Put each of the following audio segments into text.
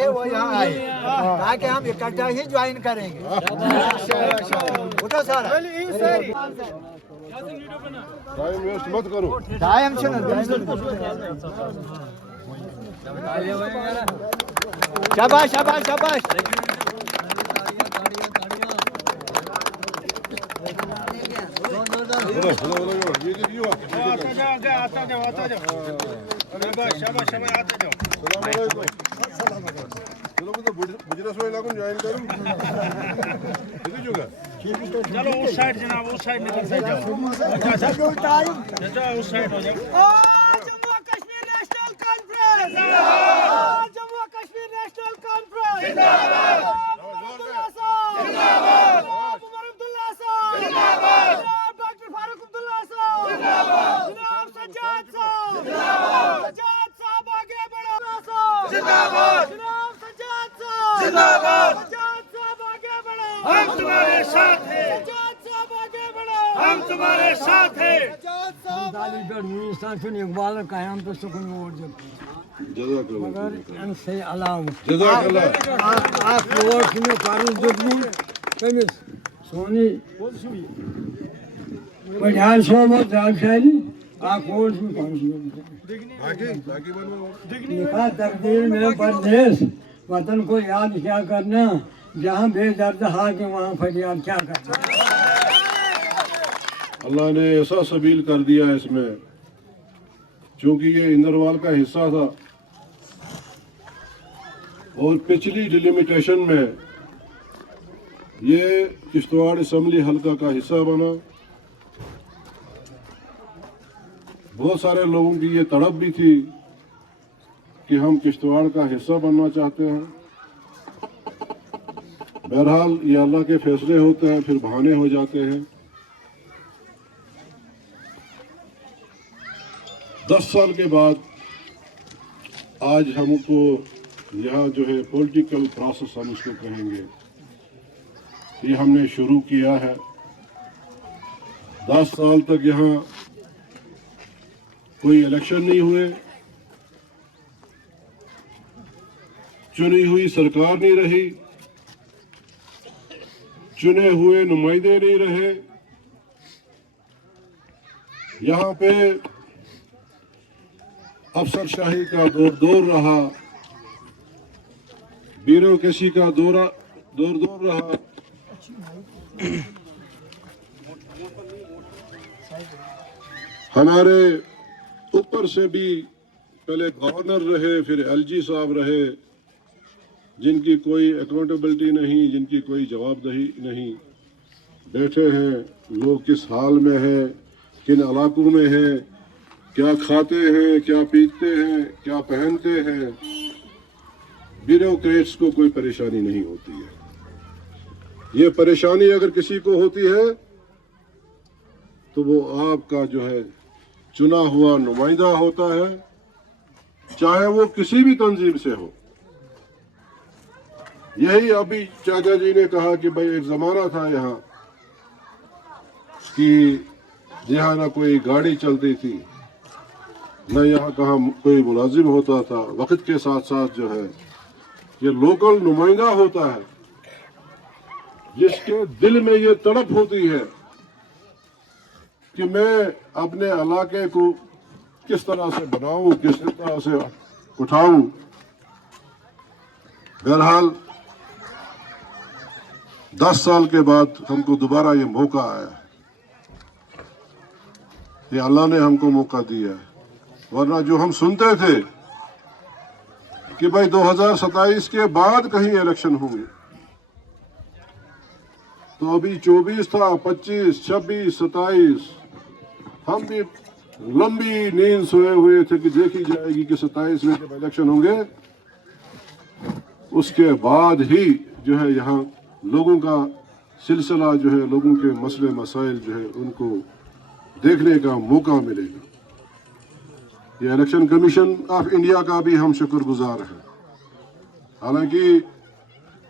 रखे वो यहाँ आए ताकि हम इकट्ठा ही ज्वाइन करेंगे। उठो सारा टाइम वेस्ट मत करो। टाइम से शाबाश शाबाश शाबाश। चलो उस साइड जनाब, उस साइड निकल से जाओ, उस साइड हो जाओ। Jammu Kashmir national conference, Jammu Kashmir national conference जिंदाबाद, अब्दुल्ला साहब जिंदाबाद, उमर अब्दुल्ला साहब जिंदाबाद, डॉक्टर फारूक अब्दुल्ला साहब जिंदाबाद, जनाब सज्जाद साहब जिंदाबाद, सज्जाद साहब आगे बढ़ो जिंदाबाद, जनाब सज्जाद साहब जिंदाबाद, सज्जाद साहब आगे बढ़ो, हम तुम्हारे साथ हैं, सज्जाद साहब आगे बढ़ो, हम तुम्हारे साथ हैं। सज्जाद साहब इकबाल कायम तो सुकून और जब मगर इनसे अलावा जज़ाकल्लाह। आप लोग में कानून जबनी कमिस सोनी पढ़ाई सो मत जागशाली आप और में कानून बाकी बनवाओ। लिखा तकदीर में परदेश वतन को याद क्या करना जहाँ बेदर्द हा के वहाँ फरियाद क्या करना। अल्लाह ने ऐसा सबील कर दिया इसमें, चूंकि ये इंदरवाल का हिस्सा था और पिछली डिलिमिटेशन में ये किश्तवाड़ असम्बली हल्का का हिस्सा बना। बहुत सारे लोगों की ये तड़प भी थी कि हम किश्तवाड़ का हिस्सा बनना चाहते हैं। बहरहाल ये अल्लाह के फैसले होते हैं, फिर बहाने हो जाते हैं। 10 साल के बाद आज हमको यहाँ जो है पॉलिटिकल प्रोसेस हम इसको कहेंगे, ये हमने शुरू किया है। 10 साल तक यहाँ कोई इलेक्शन नहीं हुए, चुनी हुई सरकार नहीं रही, चुने हुए नुमाइंदे नहीं रहे। यहाँ पे अफसरशाही का दौर रहा, ब्यूरोक्रेसी का दौर रहा। हमारे ऊपर से भी पहले गवर्नर रहे, फिर एलजी साहब रहे, जिनकी कोई अकाउंटेबिलिटी नहीं, जिनकी कोई जवाबदेही नहीं। बैठे हैं लोग किस हाल में हैं, किन इलाकों में हैं, क्या खाते हैं, क्या पीते हैं, क्या पहनते हैं, ब्यूरोक्रेट्स को कोई परेशानी नहीं होती है। ये परेशानी अगर किसी को होती है तो वो आपका जो है चुना हुआ नुमाइंदा होता है, चाहे वो किसी भी तंजीम से हो। यही अभी चाचा जी ने कहा कि भाई एक जमाना था यहाँ कि यहाँ ना कोई गाड़ी चलती थी, न यहाँ कहाँ कोई मुलाजिम होता था। वक्त के साथ साथ जो है ये लोकल नुमाइंदा होता है, जिसके दिल में ये तड़प होती है कि मैं अपने इलाके को किस तरह से बनाऊं, किस तरह से उठाऊं। बहरहाल 10 साल के बाद हमको दोबारा ये मौका आया, ये अल्लाह ने हमको मौका दिया है। वरना जो हम सुनते थे कि भाई 2027 के बाद कहीं इलेक्शन होंगे, तो अभी 24 था, 25, 26, 27 हम भी लंबी नींद सोए हुए थे कि देखी जाएगी कि 27 में जब इलेक्शन होंगे उसके बाद ही जो है यहाँ लोगों का सिलसिला जो है, लोगों के मसले मसाइल जो है उनको देखने का मौका मिलेगा। ये इलेक्शन कमीशन ऑफ इंडिया का भी हम शुक्रगुजार हैं। हालांकि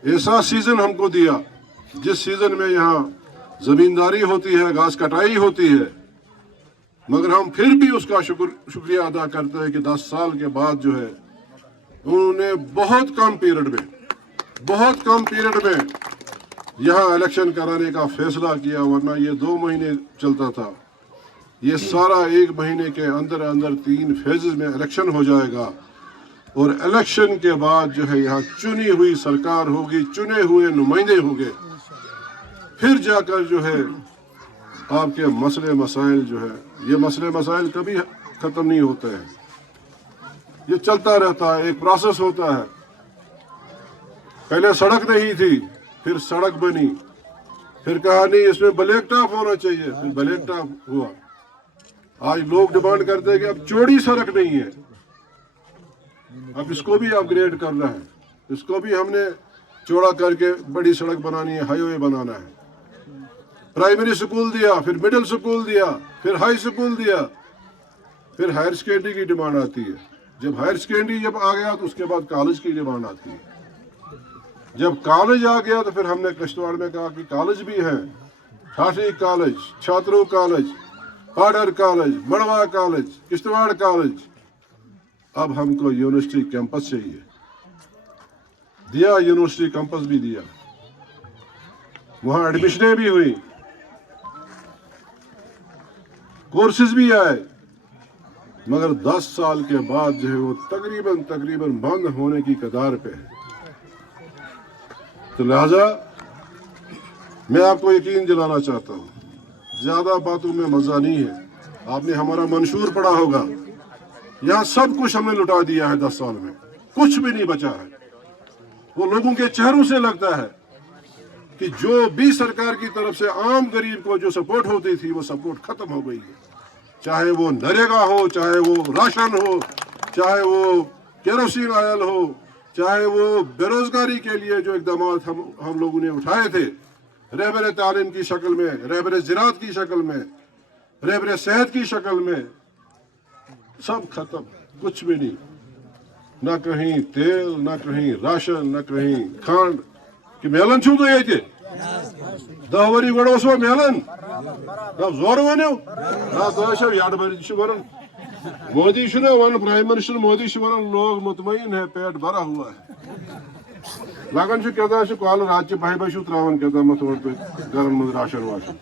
ऐसा सीजन हमको दिया जिस सीजन में यहाँ जमींदारी होती है, घास कटाई होती है, मगर हम फिर भी उसका शुक्रिया अदा करते हैं कि 10 साल के बाद जो है انہوں نے بہت کم پیریڈ میں یہاں الیکشن کرانے کا فیصلہ کیا، ورنہ یہ 2 مہینے چلتا تھا۔ یہ سارا 1 مہینے کے اندر 3 فیزز میں الیکشن ہو جائے گا، اور الیکشن کے بعد جو ہے یہاں چنی ہوئی سرکار ہوگی، چنے ہوئے نمائندے ہوں گے، پھر جا کر جو ہے آپ کے مسئلے مسائل جو ہے، یہ مسئلے مسائل کبھی ختم نہیں ہوتے ہیں، یہ چلتا رہتا ہے، ایک پروسیس ہوتا ہے۔ پہلے سڑک نہیں تھی، پھر سڑک بنی، پھر کہا نہیں اس میں بلیک ٹاپ ہونا چاہیے، پھر بلیک ٹاپ ہوا۔ آج لوگ ڈیمانڈ کرتے ہیں کہ اب چوڑی سڑک نہیں ہے، اب اس کو بھی اپ گریڈ کرنا ہے، اس کو بھی ہم نے چوڑا کر کے بڑی سڑک بنانی ہے، ہائی وے بنانا ہے۔ پرائمری سکول دیا، پھر مڈل سکول دیا، پھر ہائی سکول دیا، پھر ہائر سیکنڈری کی ڈیمانڈ آتی ہے۔ جب ہائر سیکنڈری جب آ گیا تو اس کے بعد کالج کی ڈیمانڈ آتی ہے۔ جب کالج آ گیا تو پھر ہم نے کشتواڑ میں کہا کہ کالج بھی ہیں، Thathri college, Chatroo college, Paddar college, بڑوا کالج، کشتواڑ کالج۔ اب ہم کو یونیورسٹی کیمپس چاہیے، دیا یونیورسٹی کیمپس بھی دیا، وہاں ایڈمیشنیں بھی ہوئی، کورسز بھی آئے، مگر 10 سال کے بعد جو ہے وہ تقریباً بند ہونے کی کگار پہ ہے۔ تو لہذا میں آپ کو یقین دلانا چاہتا ہوں، زیادہ باتوں میں مزہ نہیں ہے۔ آپ نے ہمارا منشور پڑھا ہوگا، یہاں سب کچھ ہم نے لٹا دیا ہے 10 سال میں، کچھ بھی نہیں بچا ہے۔ وہ لوگوں کے چہروں سے لگتا ہے کہ جو بھی سرکار کی طرف سے عام غریب کو جو سپورٹ ہوتی تھی وہ سپورٹ ختم ہو گئی ہے، چاہے وہ نریگا ہو، چاہے وہ راشن ہو، چاہے وہ کیروسین آئل ہو، چاہے وہ بے روزگاری کے لیے جو اقدامات ہم لوگوں نے اٹھائے تھے، رہبر تعلیم کی شکل میں، رہبر زراعت کی شکل میں، رہبر صحت کی شکل میں، سب ختم، کچھ بھی نہیں، نہ کہیں تیل، نہ کہیں راشن، نہ کہیں کھانڈ۔ کہ میلن چھو تو یہ تھے 10 ؤری گوڑ اوس میلن، زور ونو نا یڈ بری one Modi one prime minister Modi one لوگ مطمئن ہے، پیٹ بھرا ہوا ہے، لگان کتان کال رات 12 بجے تراان کتان مت گرن مز راشن واشن۔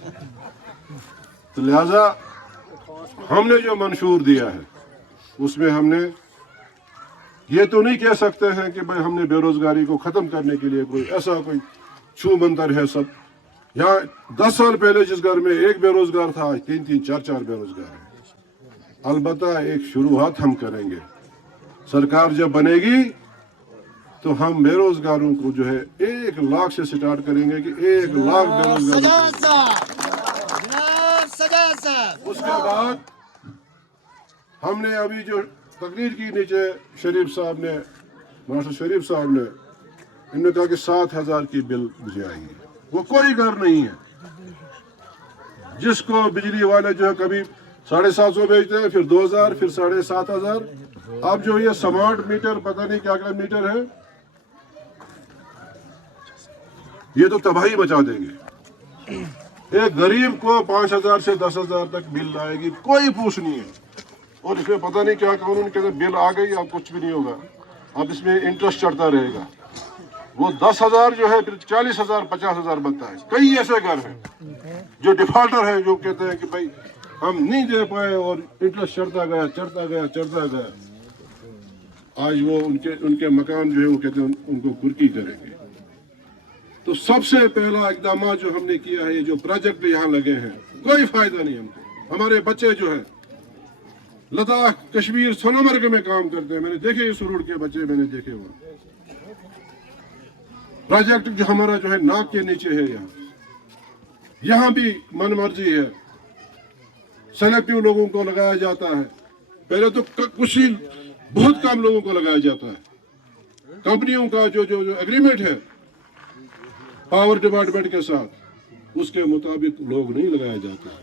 تو لہذا ہم نے جو منشور دیا ہے اس میں ہم نے یہ تو نہیں کہہ سکتے ہیں کہ بھائی ہم نے بے روزگاری کو ختم کرنے کے لیے کوئی ایسا کوئی چھو منتر ہے سب۔ یہاں 10 سال پہلے جس گھر میں 1 بے روزگار تھا، آج 3-3 4-4 بے روزگار ہیں۔ البتہ ایک شروعات ہم کریں گے، سرکار جب بنے گی تو ہم بے روزگاروں کو جو ہے 1 لاکھ سے سٹارٹ کریں گے کہ 1 لاکھ بے روزگار۔ اس کے بعد ہم نے ابھی جو تقریر کی نیچے شریف صاحب نے، ماسٹر شریف صاحب نے، انہوں نے کہا کہ 7,000 کی بل مجھے آئی ہے۔ وہ کوئی گھر نہیں ہے جس کو بجلی والے جو ہے کبھی 750 بھیجتے ہیں، پھر 2,000، پھر 7,500۔ اب جو یہ سمارٹ میٹر، پتہ نہیں کیا کیا میٹر ہے، یہ تو تباہی مچا دیں گے۔ ایک غریب کو 5,000 سے 10,000 تک بل آئے گی، کوئی پوچھ نہیں ہے، اور اس میں پتہ نہیں کیا قانون کے بل آ گئی، اب کچھ بھی نہیں ہوگا، اب اس میں انٹرسٹ چڑھتا رہے گا۔ وہ 10,000 جو ہے پھر 40,000 50,000 بنتا ہے۔ کئی ایسے گھر ہیں جو ڈیفالٹر ہیں، جو کہتے ہیں کہ بھائی ہم نہیں دے پائے، اور انٹرسٹ چڑھتا گیا۔ آج وہ ان کے مکان جو ہے وہ کہتے ہیں ان کو کرکی کریں گے۔ تو سب سے پہلا اقدامات جو ہم نے کیا ہے، یہ جو پروجیکٹ یہاں لگے ہیں، کوئی فائدہ نہیں ہم کو۔ ہمارے بچے جو ہیں لداخ، کشمیر، سونامرگ میں کام کرتے ہیں، میں نے دیکھے سرور کے بچے، میں نے دیکھے وہ پروجیکٹ جو ہمارا جو ہے ناک کے نیچے ہے، یہاں بھی من مرضی ہے، سلیکٹیو لوگوں کو لگایا جاتا ہے۔ پہلے تو کچھ ہی بہت کم لوگوں کو لگایا جاتا ہے۔ کمپنیوں کا جو ایگریمنٹ ہے پاور ڈپارٹمنٹ کے ساتھ، اس کے مطابق لوگ نہیں لگایا جاتا ہے،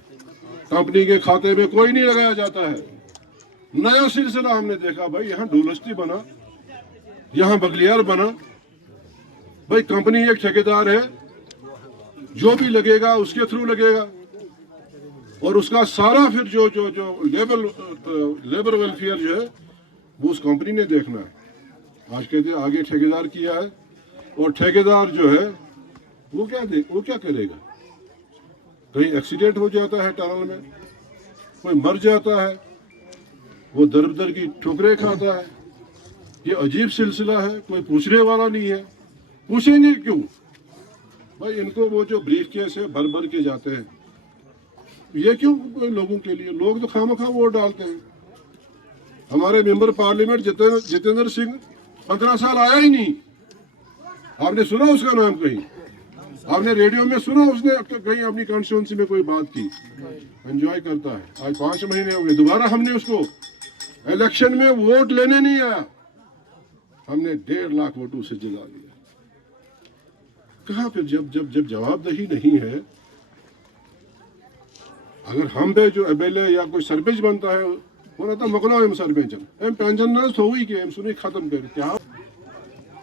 کمپنی کے کھاتے میں کوئی نہیں لگایا جاتا ہے۔ نیا سلسلہ ہم نے دیکھا، بھائی یہاں ڈولسٹی بنا، یہاں بگلیار بنا، بھائی کمپنی ایک ٹھیکیدار ہے، جو بھی لگے گا اس کے تھرو لگے گا، اور اس کا سارا پھر جو لیبر ویلفیئر جو ہے وہ اس کمپنی نے دیکھنا ہے۔ आज कहते हैं आगे ठेकेदार किया है, और ठेकेदार जो है वो क्या करेगा? कहीं एक्सीडेंट हो जाता है टनल में, कोई मर जाता है, वो दर दर की ठोकरें खाता है। ये अजीब सिलसिला है, कोई पूछने वाला नहीं है। पूछेंगे क्यों भाई? इनको वो जो ब्रीफ केस है भर भर के जाते हैं, ये क्यों लोगों के लिए? लोग तो खामखा वोट डालते हैं। हमारे मेंबर पार्लियामेंट जितेंद्र सिंह 15 साल आया ही नहीं। आपने सुना उसका नाम कहीं? आपने रेडियो में सुना उसने कहीं अपनी कॉन्स्टिट्यूंसी में कोई बात की? एंजॉय करता है। आज 5 महीने हो गए, दोबारा हमने उसको इलेक्शन में वोट लेने नहीं आया, हमने 1.5 लाख वोटों से जिता दिया। कहाँ पे जब जवाबदेही नहीं है? अगर हम पे जो एमएलए या कोई सरपंच बनता है वो तो मकना है सरपंच एम पेंशन ना हो ही के एम सुनी खत्म कर क्या?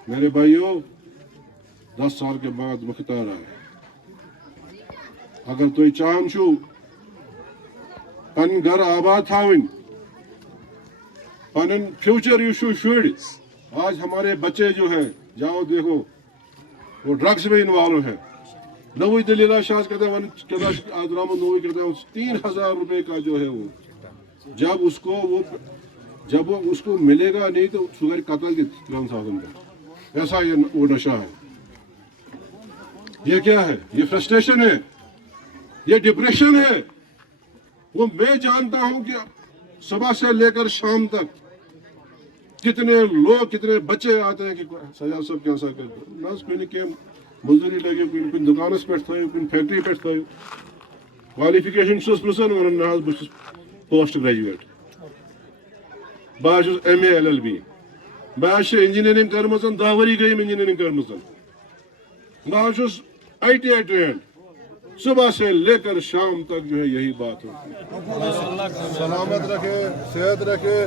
मेरे भाइयों, 10 साल के बाद मुख्तार आए। अगर तुम चाहन छो पन घर आबाद थावन, पन फ्यूचर यू शुड, आज हमारे बच्चे जो हैं, जाओ देखो वो ड्रग्स में इन्वॉल्व है। नवी दलीला शाह कहते हैं 3,000 रुपए का जो है वो, जब वो उसको मिलेगा नहीं तो सुगर कतल की 3,000 का, ऐसा ये वो नशा है। ये क्या है? ये फ्रस्ट्रेशन है, ये डिप्रेशन है। वो मैं जानता हूं कि सुबह से लेकर शाम तक कितने लोग, कितने बच्चे आते हैं कि सजा सब कैंसर कर के मजदूरी लगे, कुछ दुकानस पे कुछ फैक्ट्री पे क्वालिफिकेशन बस पोस्ट ग्रेजुएट, बस MA LLB, बस इंजीनियरिंग कर्म 10 वरी गई इंजीनियरिंग कर्म, बस ITI ट्रेंड। सुबह से लेकर शाम तक जो है यही बात होती है। सलामत रखे, सेहत रखे,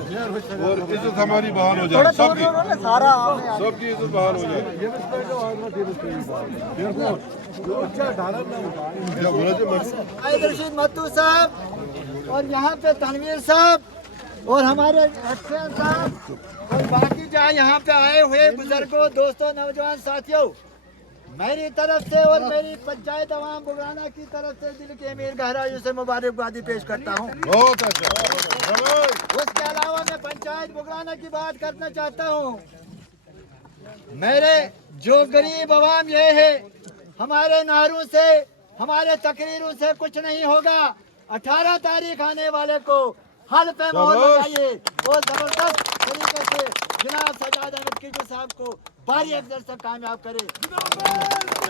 और इज्जत हमारी बहाल हो जाए, सबकी इज्जत बहाल हो जाए। रशीद मत्तू साहब और यहाँ पे तनवीर साहब और हमारे हसन साहब और बाकी जहाँ यहाँ पे आए हुए बुजुर्गों, दोस्तों, नौजवान साथियों, मेरी तरफ से और मेरी पंचायत अवाम बुगाना की तरफ से दिल की अमीर गहराइयों से मुबारकबादी पेश करता हूँ। बहुत अच्छा। उसके अलावा मैं पंचायत बुगाना की बात करना चाहता हूँ। मेरे जो गरीब अवाम ये है, हमारे नारों से, हमारे तकरीरों से कुछ नहीं होगा। 18 तारीख आने वाले को हल पे मोहर लगाइए और जबरदस्त तरीके से जनाब सजाद अहमद कीचू साहब को भारी अफसर से कामयाब करे।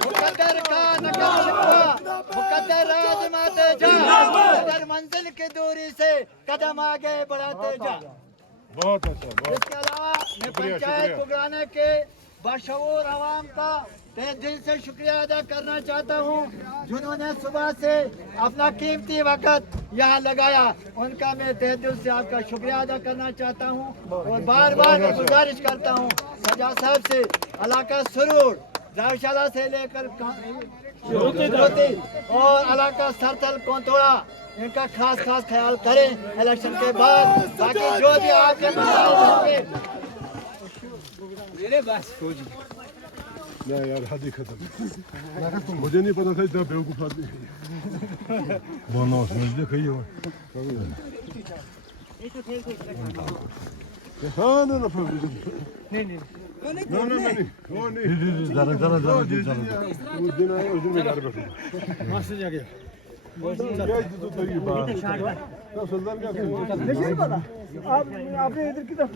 मुकद्दर का नगर शिकवा, मुकद्दर आजमाते जा, अगर मंजिल की दूरी से कदम आगे बढ़ाते जा। बहुत अच्छा। इसके अलावा मैं पंचायत बुगाना के बाशऊर आवाम का तहे दिल से शुक्रिया अदा करना चाहता हूँ, जिन्होंने सुबह से अपना कीमती वक्त यहाँ लगाया। उनका मैं तहे दिल से आपका शुक्रिया अदा करना चाहता हूँ और बार बार गुजारिश करता हूँ सजा साहब से, इलाका सुरूर रावशाला से लेकर और इलाका सरथल कोंतोड़ा, इनका खास ख्याल करें इलेक्शन के बाद, ताकि जो भी आपके मसाइल ना यार हादी खत्म। मुझे नहीं पता था इतना बेवकूफ आदमी बोलना उसमें देखिए। हाँ ना ना नहीं वो नहीं जरा उस दिन आए, उस दिन मैं घर बैठा मास्टर जाके सुल्तान का आपने इधर की तरफ